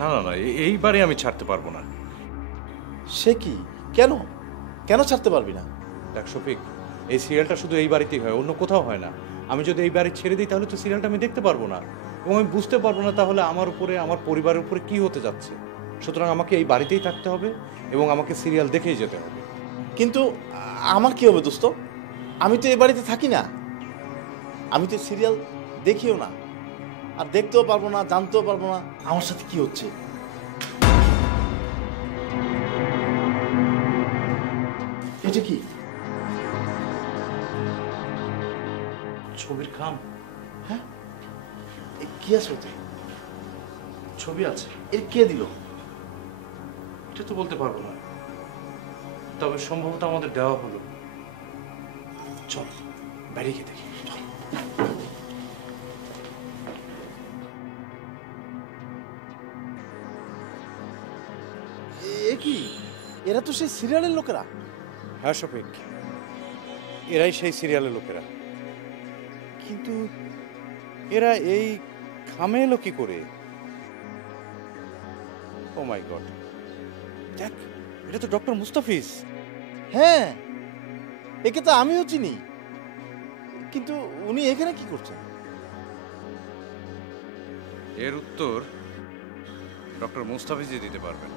না না না, এইবারে আমি ছাড়তে পারবো না। সে কি? কেন কেন ছাড়তে পারবি না? দেখ শফিক, এই সিরিয়ালটা শুধু এই বাড়িতেই হয়, অন্য কোথাও হয় না। আমি যদি এই বাড়ি ছেড়ে দিই তাহলে তো সিরিয়ালটা আমি দেখতে পারবো না, এবং আমি বুঝতে পারবো না তাহলে আমার উপরে, আমার পরিবারের উপরে কি হতে যাচ্ছে। সুতরাং আমাকে এই বাড়িতেই থাকতে হবে এবং আমাকে সিরিয়াল দেখেই যেতে হবে। কিন্তু আমার কি হবে দোস্ত? আমি তো এই বাড়িতে থাকি না, আমি তো সিরিয়াল দেখিও না, আর দেখতেও পারবো না, জানতেও পারবো না আমার সাথে কি হচ্ছে। এটা কি? ছবির খাম। হ্যাঁ, কি আছে ওতে? ছবি আছে। এর কে দিল? এটা তো বলতে পারবো না, তবে সম্ভবত আমাদের দেওয়া হলো। চল বাইরে গিয়ে দেখি। চল। এ কি? এরা তো সেই সিরিয়ালের লোকেরা। হ্যাঁ শফিক, এরাই সেই সিরিয়ালের লোকেরা। কিন্তু এরা এই খামে এলো কি করে? ও মাই গড, দেখ, এটা তো ডক্টর মুস্তাফিজ। হ্যাঁ, একে তো আমিও চিনি, কিন্তু উনি এখানে কি করছেন? এর উত্তর ডক্টর মুস্তাফিজই দিতে পারবেন।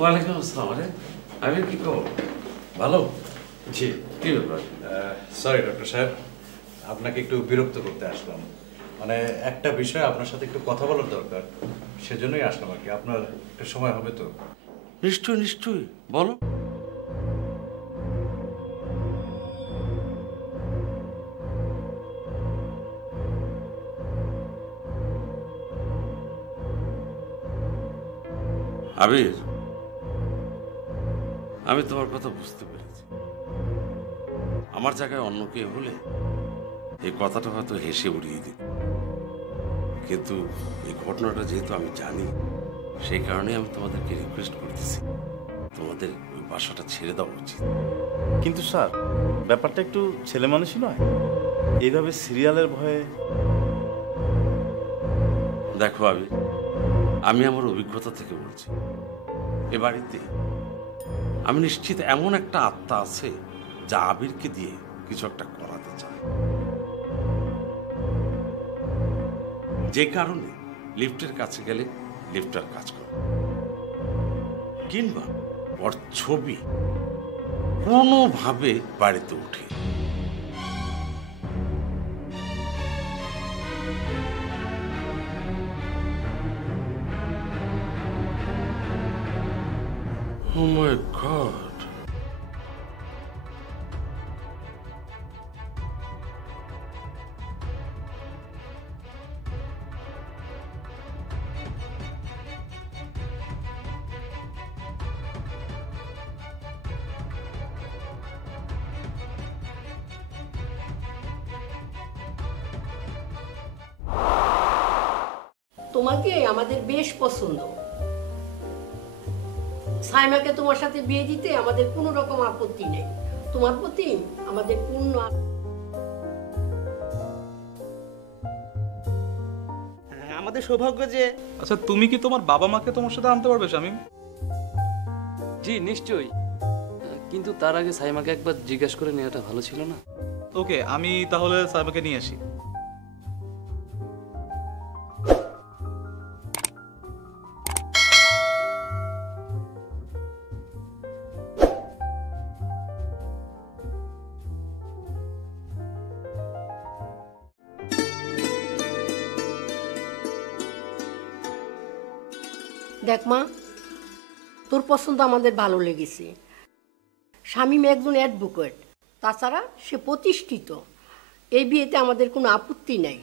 ওয়ালাইকুম আসসালাম। আরে আমি কি খবর? ভালো? জি। কি ব্যাপার? সরি ডক্টর সাহেব, আপনাকে একটু বিরক্ত করতে আসলাম। মানে একটা বিষয় আপনার সাথে একটু কথা বলার দরকার, সেজন্যই আসলাম আর কি। আপনার একটা সময় হবে তো? নিশ্চয়ই নিশ্চয়ই, বলো। আবির, আমি তোমার কথা বুঝতে পেরেছি। আমার জায়গায় অন্য কেউ হলে এই কথাটা হয়তো হেসে উড়িয়ে দিত, কিন্তু এই ঘটনাটা যেহেতু আমি জানি, সেই কারণে আমি তোমাদেরকে রিকোয়েস্ট করতেছি, তোমাদের ওই বাসাটা ছেড়ে দেওয়া উচিত। কিন্তু স্যার, ব্যাপারটা একটু ছেলে মানুষই নয়, এইভাবে সিরিয়ালের ভয়ে। দেখো আবির, আমি আমার অভিজ্ঞতা থেকে বলছি, এ বাড়িতে আমি নিশ্চিত এমন একটা আত্মা আছে যা আবিরকে দিয়ে কিছু একটা করাতে চায়, যে কারণে লিফটের কাছে গেলে লিফটার কাজ করে, কিংবা ওর ছবি কোনোভাবে বাড়িতে উঠে। Oh my God. তোমাকে আমাদের বেশ পছন্দ। সাইমাকে তোমার সাথে বিয়ে দিতে আমাদের কোনো রকম আপত্তি নেই। তোমার প্রতি আমাদের পূর্ণ। আমাদের সৌভাগ্য যে। আচ্ছা, তুমি কি তোমার বাবা মাকে তোমার সাথে আনতে পারবে শামীম? জি নিশ্চয়ই, কিন্তু তার আগে সাইমাকে একবার জিজ্ঞাসা করে নেওয়াটা ভালো ছিল না? ওকে, আমি তাহলে সাইমাকে নিয়ে আসি। দেখ মা, তোর পছন্দ আমাদের ভালো লেগেছে। শামীম একজন অ্যাডভোকেট, তাছাড়া সে প্রতিষ্ঠিত। এই বিয়েতে আমাদের কোনো আপত্তি নেই।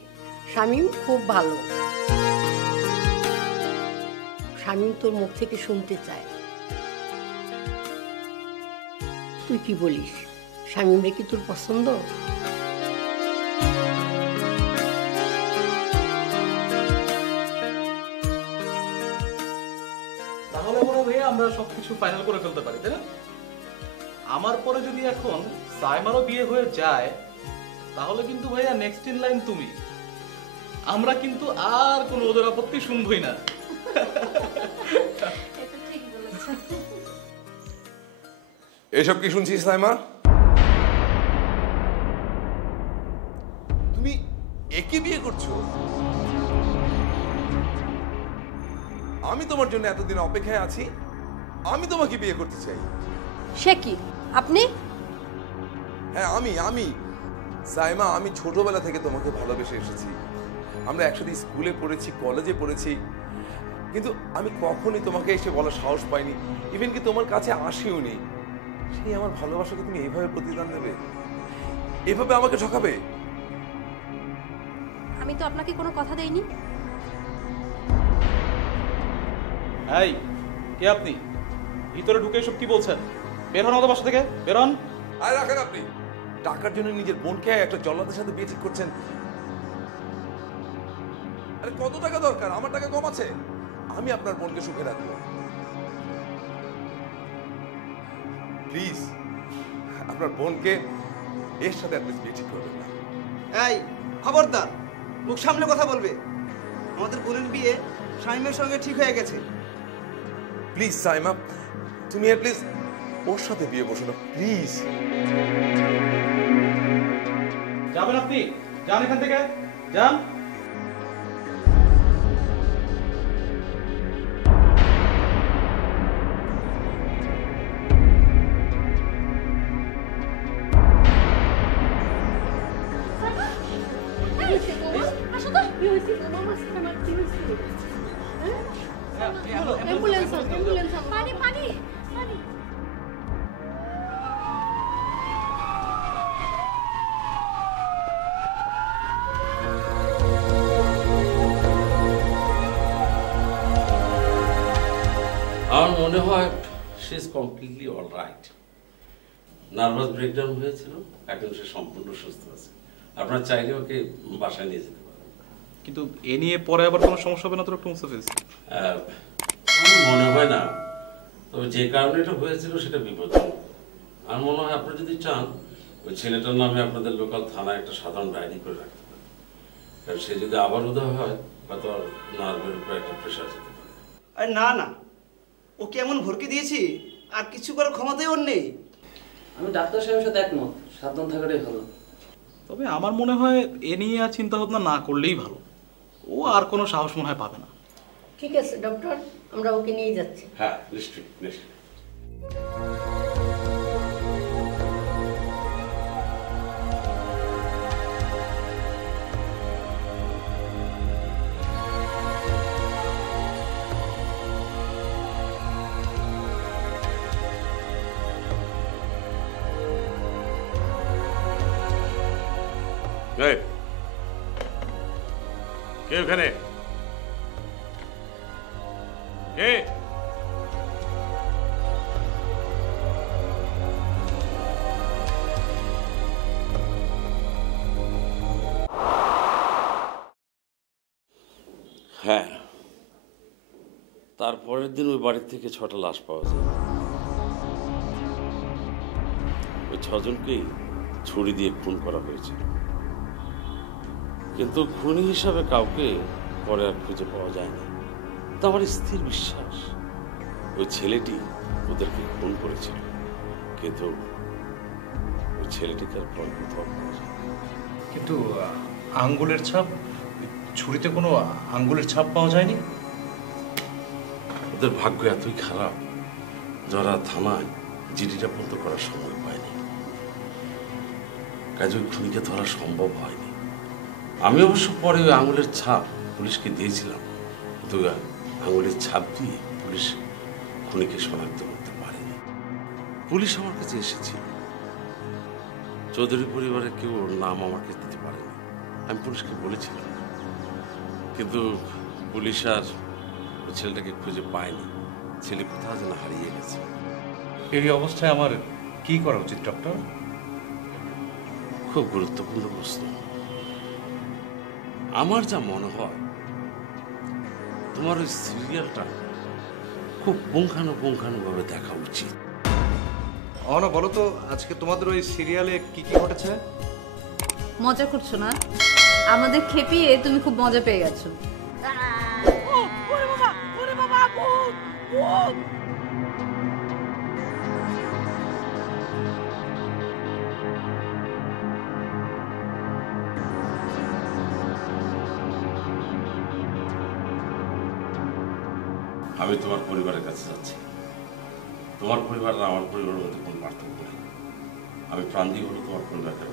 শামীম খুব ভালো। শামীম তোর মুখ থেকে শুনতে চায়। তুই কি বলিস, শামীমরে কি তোর পছন্দ? তাহলে মনে হয় ভাইয়া আমরা সবকিছু ফাইনাল করে ফেলতে পারি, তাই না? আমার পরে যদি এখন সাইমারও বিয়ে হয়ে যায়, তাহলে কিন্তু ভাইয়া নেক্সট ইন লাইন তুমি। আমরা কিন্তু আর কোনো ওদের আপত্তি শুনবই না। এসব কি শুনছিস সাইমা? তুমি একে বিয়ে করছো? আমি তোমার জন্য এতদিন অপেক্ষায় আছি, আমি তোমাকে বিয়ে করতে চাই। সে কি আপনি? হ্যাঁ আমি সাইমা, আমি ছোটবেলা থেকে তোমাকে ভালোবেসে এসেছি। আমরা একসাথে স্কুলে পড়েছি, কলেজে পড়েছি, কিন্তু আমি কখনোই তোমাকে এসে বলার সাহস পাইনি, ইভেন কি তোমার কাছে আসিও নি। সেই আমার ভালোবাসাকে তুমি এইভাবে প্রতিদান দেবে, এভাবে আমাকে ঠকাবে? আমি তো আপনাকে কোনো কথা দেইনি। এই কে আপনি? ভিতরে ঢুকে এসব কি বলছেন? বের হন আমাদের বাসা থেকে, বের হন। আর রাখেন আপনি, টাকার জন্য নিজের বোনকে একটা জল্লাদের সাথে বিয়ে ঠিক করছেন। আরে কত টাকা দরকার? আমার টাকা কম আছে, আমি আপনার বোনকে সুখে রাখবো। প্লিজ আপনার বোনকে এর সাথে অ্যাটলিস্ট বিয়ে ঠিক করবেন না। এই খবরদার, মুখ সামনে কথা বলবে। আমাদের বোনের বিয়ে শামীমের সঙ্গে ঠিক হয়ে গেছে। প্লিজ সাইমা, তুমি অ্যাটলিস্ট ওর সাথে বিয়ে বসো না প্লিজ। যাবেন আপনি? যান এখান থেকে, যান। আমার মনে হয় সে is completely all right. Nervous breakdown হয়েছিল, এখন সে সম্পূর্ণ সুস্থ আছে। আপনার চাইলে ওকে বাসায় নিয়ে যেতে পারেন। কিন্তু এ নিয়ে পরে আবার কোনো সমস্যা হবে না তো ডক্টর মুস্তাফিজ? আমার মনে হয় না, তবে যে কারণে এটা হয়েছিল সেটা বিপজ্জনক। আমার মনে হয় আপনি যদি চান ওই ছেলেটার নামে আপনাদের লোকাল থানায় একটা সাধারণ ডায়েরি করে রাখতে পারেন, কারণ সে যদি আবার উদয় হয় হয়তো নার্ভের উপরে একটা প্রেশার যেতে পারে। আরে না না, ওকে এমন ভরকে দিয়েছি আর কিছু করার ক্ষমতাই ওর নেই। আমি ডাক্তার সাহেবের সাথে একমত, সাবধান থাকাটাই ভালো। তবে আমার মনে হয় এ নিয়ে আর চিন্তা ভাবনা না করলেই ভালো। ও আর কোনো সাহস মনে হয় পাবে না। ঠিক আছে ডক্টর, আমরা ওকে নিয়ে যাচ্ছি। হ্যাঁ নিশ্চয়ই নিশ্চয়ই। এই, কে ওখানে? কে? হ্যাঁ, তারপরের দিন ওই বাড়ির থেকে 6টা লাশ পাওয়া যায়। ওই 6জনকেই ছুরি দিয়ে খুন করা হয়েছিল, কিন্তু খুনি হিসাবে কাউকে পরে আর খুঁজে পাওয়া যায়নি। তো আমার স্থির বিশ্বাস ওই ছেলেটি ওদেরকে খুন করেছিল, কিন্তু ওই ছেলেটিকে আর পরে কোথাও পাওয়া যায়। কিন্তু আঙ্গুলের ছাপ, ছুরিতে কোনো আঙ্গুলের ছাপ পাওয়া যায়নি। ওদের ভাগ্য এতই খারাপ, যারা থানায় জিডিটা বন্ধ করার সময় পায়নি, কাজে ওই খুনিকে ধরা সম্ভব হয়নি। আমি অবশ্য পরে ওই আঙুলের ছাপ পুলিশকে দিয়েছিলাম, কিন্তু আঙুলের ছাপ দিয়ে পুলিশ খুনিকে শনাক্ত করতে পারেনি। পুলিশ আমার কাছে এসেছিল, চৌধুরী পরিবারের কেউ ওর নাম আমাকে দিতে পারেনি। আমি পুলিশকে বলেছিলাম, কিন্তু পুলিশ আর ওই ছেলেটাকে খুঁজে পায়নি। ছেলে কোথাও যেন হারিয়ে গেছে। এই অবস্থায় আমার কি করা উচিত ডক্টর? খুব গুরুত্বপূর্ণ প্রশ্ন। আমার যা মনে হয় তোমার ওই সিরিয়ালটা খুব পুঙ্খানুপুঙ্খানুভাবে দেখা উচিত। অহনা বলো তো, আজকে তোমাদের ওই সিরিয়ালে কি কি ঘটেছে? মজা করছো না? আমাদের খেপিয়ে তুমি খুব মজা পেয়ে গেছো। আমি তোমার পরিবারের কাছে যাচ্ছি। তোমার পরিবার আর আমার পরিবারের মধ্যে কোনো পার্থক্য নেই। আমি প্রাণ দিয়ে হলো তোমার পরিবারকে